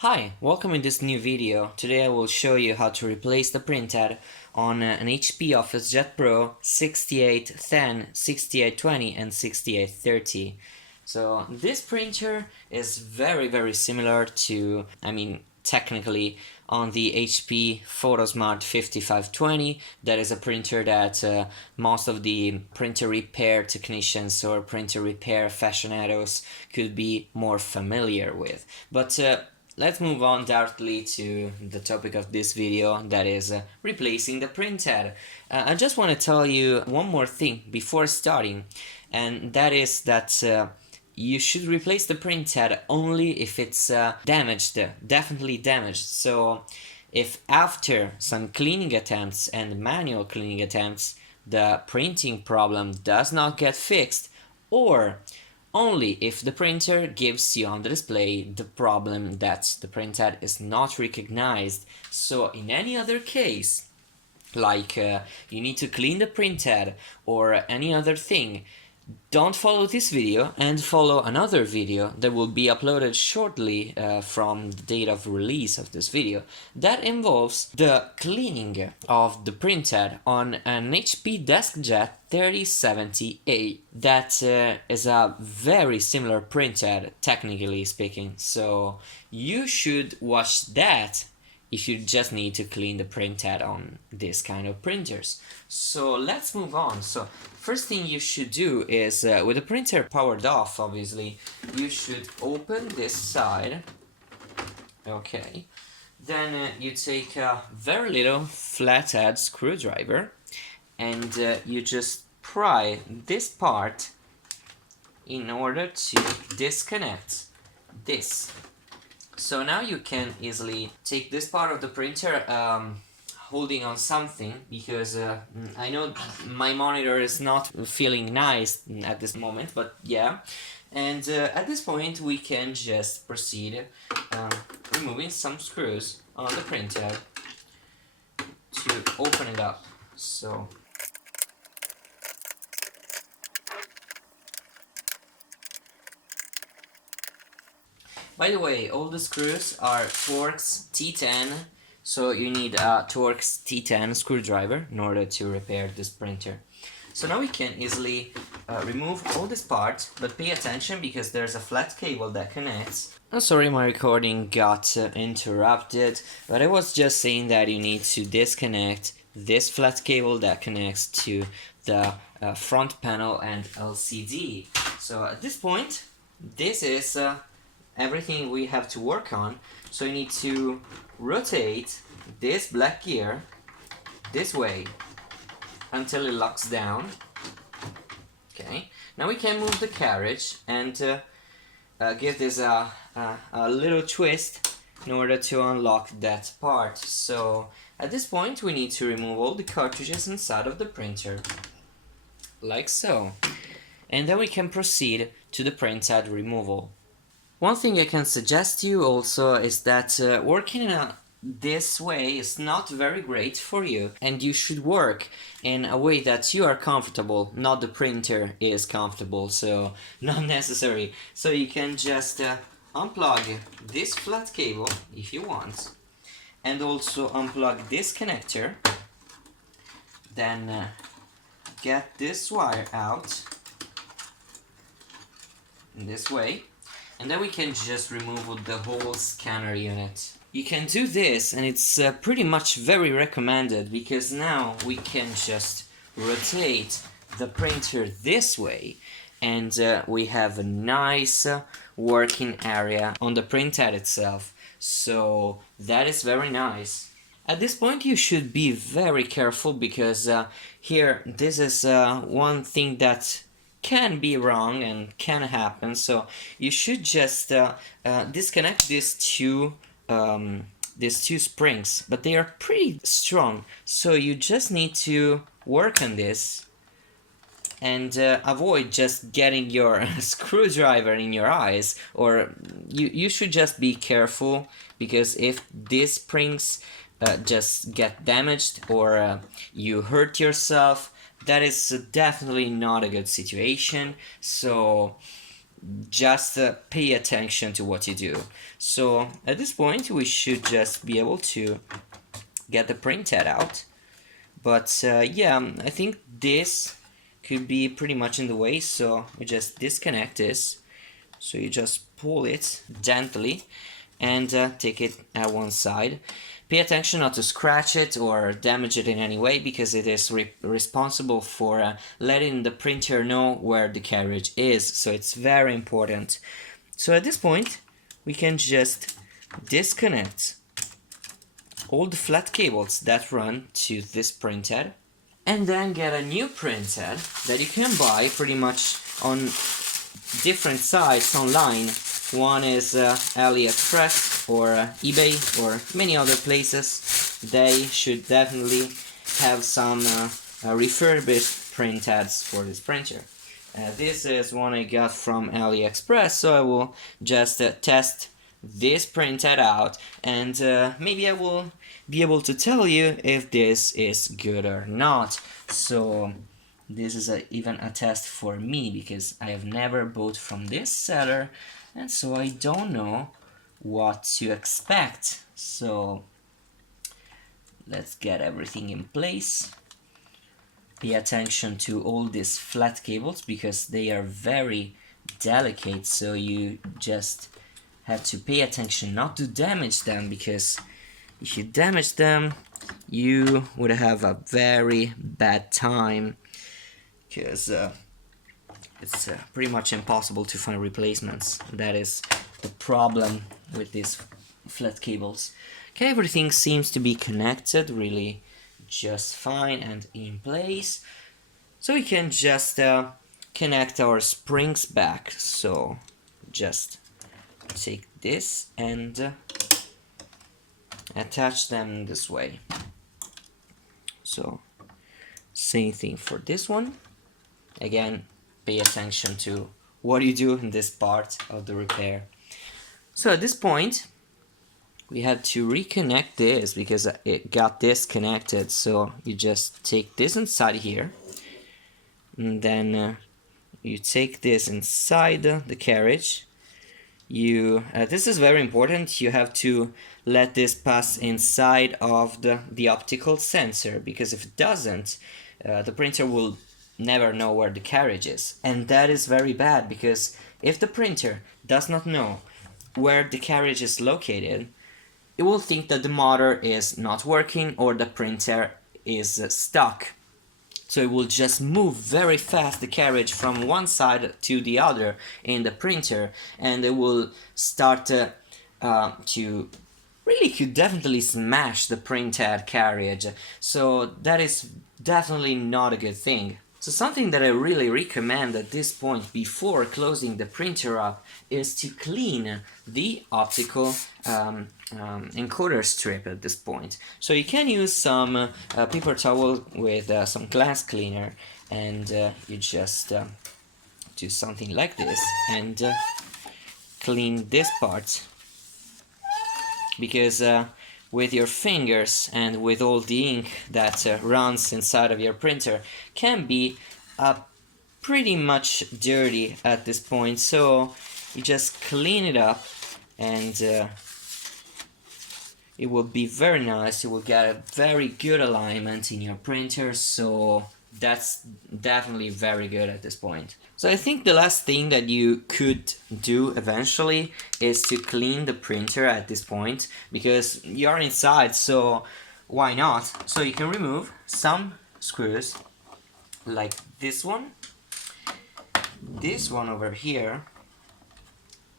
Hi, welcome in this new video. Today I will show you how to replace the printhead on an HP OfficeJet Pro 6810, 6820 and 6830. So this printer is very similar to, technically, on the HP PhotoSmart 5520. That is a printer that most of the printer repair technicians or printer repair aficionados could be more familiar with. But let's move on directly to the topic of this video, that is replacing the printhead. I just want to tell you one more thing before starting, and that is that you should replace the printhead only if it's damaged, definitely damaged. So if after some cleaning attempts and manual cleaning attempts the printing problem does not get fixed, or only if the printer gives you on the display the problem that the printhead is not recognized. So in any other case, like you need to clean the printhead or any other thing, don't follow this video and follow another video that will be uploaded shortly from the date of release of this video. That involves the cleaning of the printhead on an HP DeskJet 3070A. That is a very similar printhead, technically speaking, so you should watch that if you just need to clean the printhead on this kind of printers. So let's move on. So first thing you should do is, with the printer powered off, obviously, you should open this side. Okay. Then you take a very little flathead screwdriver and you just pry this part in order to disconnect this. So now you can easily take this part of the printer holding on something, because I know my monitor is not feeling nice at this moment, but yeah. And at this point we can just proceed removing some screws on the printer to open it up. So by the way, all the screws are Torx T10, so you need a Torx T10 screwdriver in order to repair this printer. So now we can easily remove all this part, but pay attention because there's a flat cable that connects. I'm sorry, my recording got interrupted, but I was just saying that you need to disconnect this flat cable that connects to the front panel and LCD. So at this point, this is everything we have to work on. So you need to rotate this black gear this way until it locks down. Okay, now we can move the carriage and give this a little twist in order to unlock that part. So at this point we need to remove all the cartridges inside of the printer, like so, and then we can proceed to the printhead removal. One thing I can suggest you also is that working this way is not very great for you, and you should work in a way that you are comfortable, not the printer is comfortable, so not necessary. So you can just unplug this flat cable if you want, and also unplug this connector, then get this wire out in this way. And then we can just remove the whole scanner unit. You can do this, and it's pretty much very recommended, because now we can just rotate the printer this way, and we have a nice working area on the printhead itself. So that is very nice. At this point you should be very careful, because here this is one thing that can be wrong and can happen. So you should just disconnect these two springs, but they are pretty strong, so you just need to work on this and avoid just getting your screwdriver in your eyes, or you should just be careful, because if these springs just get damaged or you hurt yourself, that is definitely not a good situation. So just pay attention to what you do. So at this point we should just be able to get the printhead out. But yeah, I think this could be pretty much in the way, so we just disconnect this. So you just pull it gently and take it at one side. Pay attention not to scratch it or damage it in any way, because it is responsible for letting the printer know where the carriage is, so it's very important. So at this point we can just disconnect all the flat cables that run to this printhead, and then get a new printhead that you can buy pretty much on different sites online. One is AliExpress or eBay or many other places. They should definitely have some refurbished printheads for this printer. This is one I got from AliExpress, so I will just test this printhead out, and maybe I will be able to tell you if this is good or not. So this is even a test for me, because I have never bought from this seller, and so I don't know what to expect. So let's get everything in place. Pay attention to all these flat cables, because they are very delicate, so you just have to pay attention not to damage them, because if you damage them you would have a very bad time, because it's pretty much impossible to find replacements. That is the problem with these flat cables. Okay, everything seems to be connected really just fine and in place, so we can just connect our springs back. So just take this and attach them this way. So same thing for this one. Again, pay attention to what you do in this part of the repair. So at this point we had to reconnect this because it got disconnected. So you just take this inside here, and then you take this inside the carriage. This is very important. You have to let this pass inside of the optical sensor, because if it doesn't, the printer will never know where the carriage is, and that is very bad, because if the printer does not know where the carriage is located, it will think that the motor is not working or the printer is stuck. So it will just move very fast the carriage from one side to the other in the printer, and it will start to really could definitely smash the printhead carriage. So that is definitely not a good thing. So something that I really recommend at this point before closing the printer up is to clean the optical encoder strip at this point. So you can use some paper towel with some glass cleaner, and you just do something like this and clean this part, because with your fingers and with all the ink that runs inside of your printer can be pretty much dirty at this point. So you just clean it up, and it will be very nice. You will get a very good alignment in your printer, so that's definitely very good at this point. So I think the last thing that you could do eventually is to clean the printer at this point, because you're inside, so why not? So you can remove some screws like this one over here,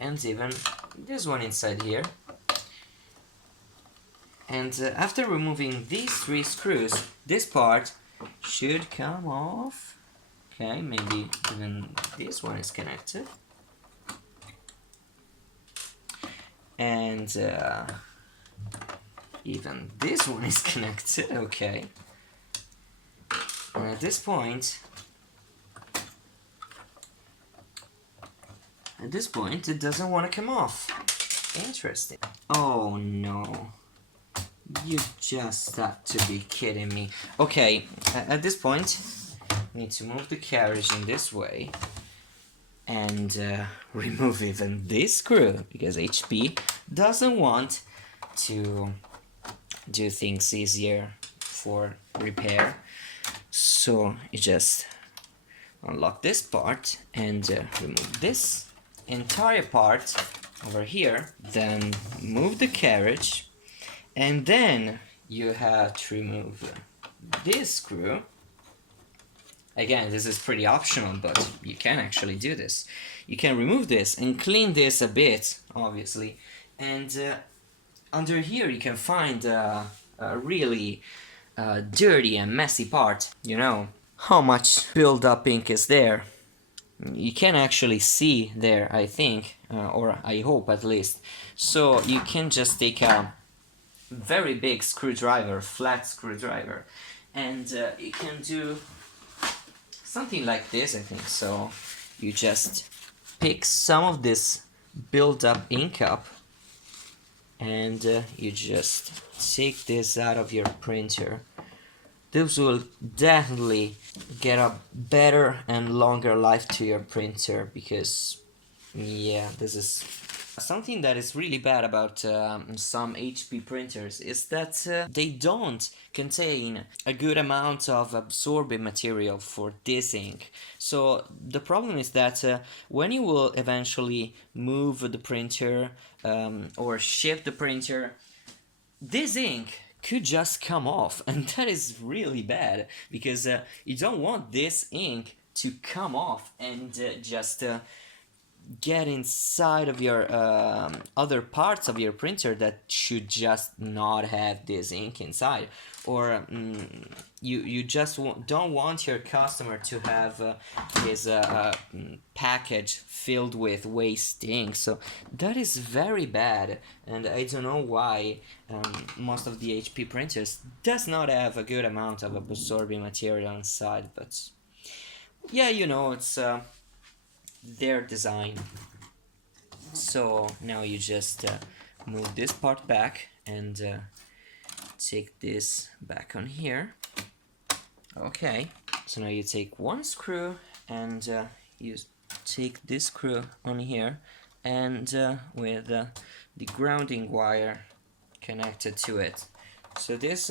and even this one inside here. And after removing these 3 screws, this part should come off. Okay, maybe even this one is connected. And even this one is connected, okay. And at this point, it doesn't want to come off. Interesting. Oh no. You just have to be kidding me. Okay, at this point, I need to move the carriage in this way. and remove even this screw, because HP doesn't want to do things easier for repair. So you just unlock this part and remove this entire part over here, then move the carriage, and then you have to remove this screw. Again, this is pretty optional, but you can actually do this. You can remove this and clean this a bit, obviously, and under here you can find a really dirty and messy part. You know how much build-up ink is there. You can actually see there, I think, or I hope at least. So you can just take a very big screwdriver, flat screwdriver, and you can do something like this, I think. So you just pick some of this build-up ink up, and you just take this out of your printer. This will definitely get a better and longer life to your printer, because yeah, this is something that is really bad about some HP printers, is that they don't contain a good amount of absorbing material for this ink. So the problem is that when you will eventually move the printer or shift the printer, this ink could just come off, and that is really bad, because you don't want this ink to come off and just get inside of your other parts of your printer that should just not have this ink inside. Or you just don't want your customer to have his package filled with waste ink. So that is very bad, and I don't know why most of the HP printers does not have a good amount of absorbing material inside. But yeah, you know, it's their design. So now you just move this part back and take this back on here. Okay, so now you take one screw and you take this screw on here, and with the grounding wire connected to it. So this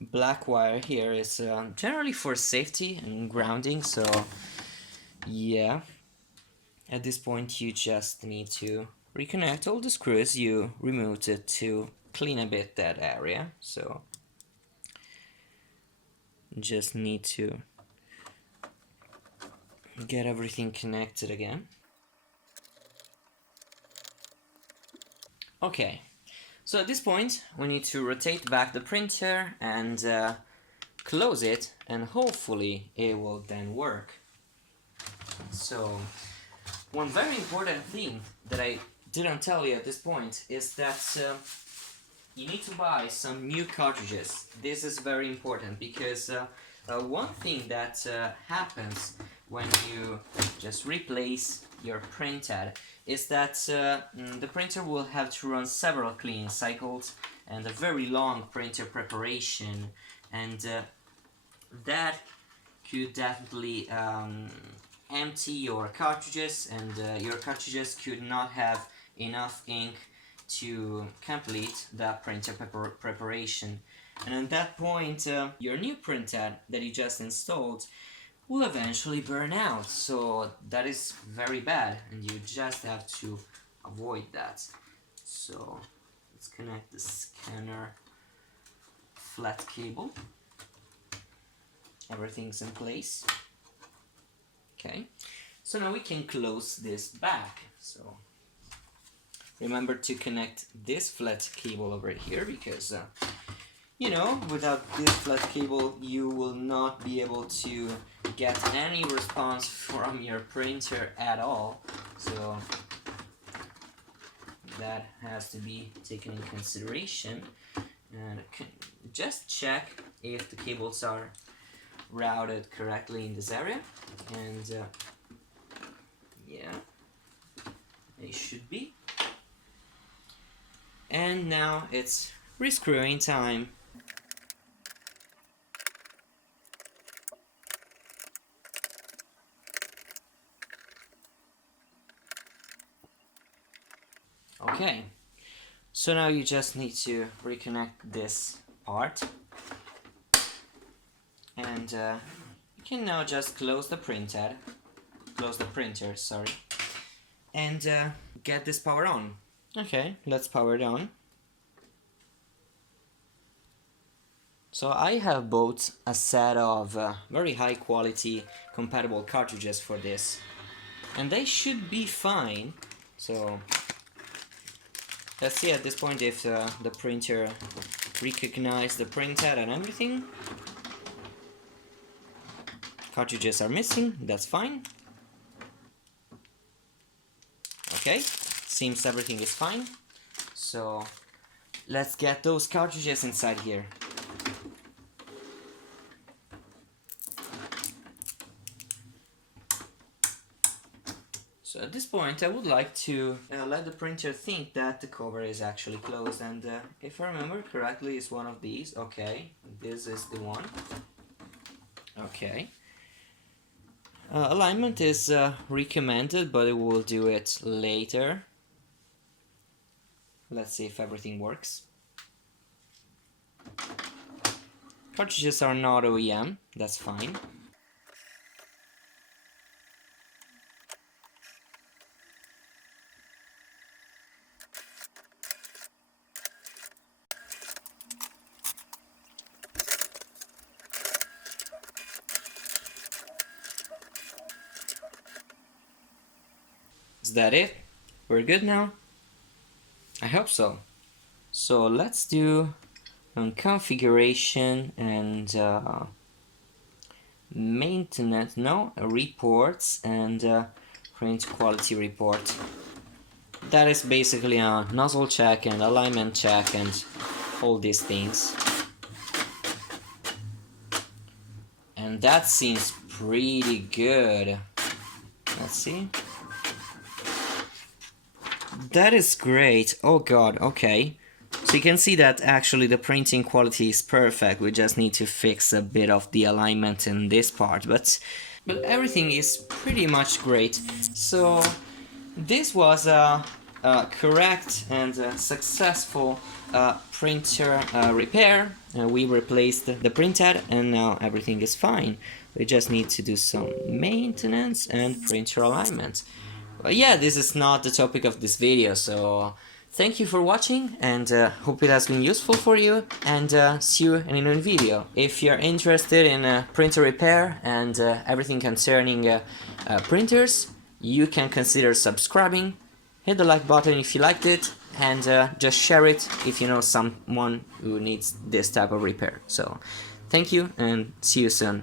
black wire here is generally for safety and grounding, so yeah, at this point you just need to reconnect all the screws you removed it to clean a bit that area. So just need to get everything connected again. Okay, so at this point we need to rotate back the printer and close it, and hopefully it will then work. So one very important thing that I didn't tell you at this point is that you need to buy some new cartridges. This is very important, because one thing that happens when you just replace your printhead is that the printer will have to run several cleaning cycles and a very long printer preparation, and that could definitely empty your cartridges, and your cartridges could not have enough ink to complete that printer preparation. And at that point your new printhead that you just installed will eventually burn out. So that is very bad, and you just have to avoid that. So let's connect the scanner flat cable. Everything's in place. Okay, so now we can close this back. So remember to connect this flat cable over here, because you know, without this flat cable you will not be able to get any response from your printer at all. So that has to be taken in consideration, and just check if the cables are routed correctly in this area, and yeah, they should be. And now it's rescrewing time. Okay, so now you just need to reconnect this part, and you can now just close the printer, sorry, and get this power on. Okay, let's power it on. So I have bought a set of very high quality compatible cartridges for this, and they should be fine. So let's see at this point if the printer recognized the printhead and everything. Cartridges are missing, that's fine. Okay, seems everything is fine. So let's get those cartridges inside here. So at this point I would like to let the printer think that the cover is actually closed, and if I remember correctly it's one of these. Okay, this is the one. Okay. Alignment is recommended, but we will do it later. Let's see if everything works. Cartridges are not OEM, that's fine. Is that it? We're good now? I hope so. So let's do configuration and maintenance, no, reports and print quality report. That is basically a nozzle check and alignment check and all these things. And that seems pretty good. Let's see. That is great. Oh god, okay. So you can see that actually the printing quality is perfect. We just need to fix a bit of the alignment in this part, but everything is pretty much great. So this was a correct and successful printer repair. We replaced the printhead and now everything is fine. We just need to do some maintenance and printer alignment. Yeah, this is not the topic of this video, so thank you for watching, and hope it has been useful for you, and see you in a new video. If you're interested in printer repair and everything concerning printers, you can consider subscribing, hit the like button if you liked it, and just share it if you know someone who needs this type of repair. So thank you and see you soon.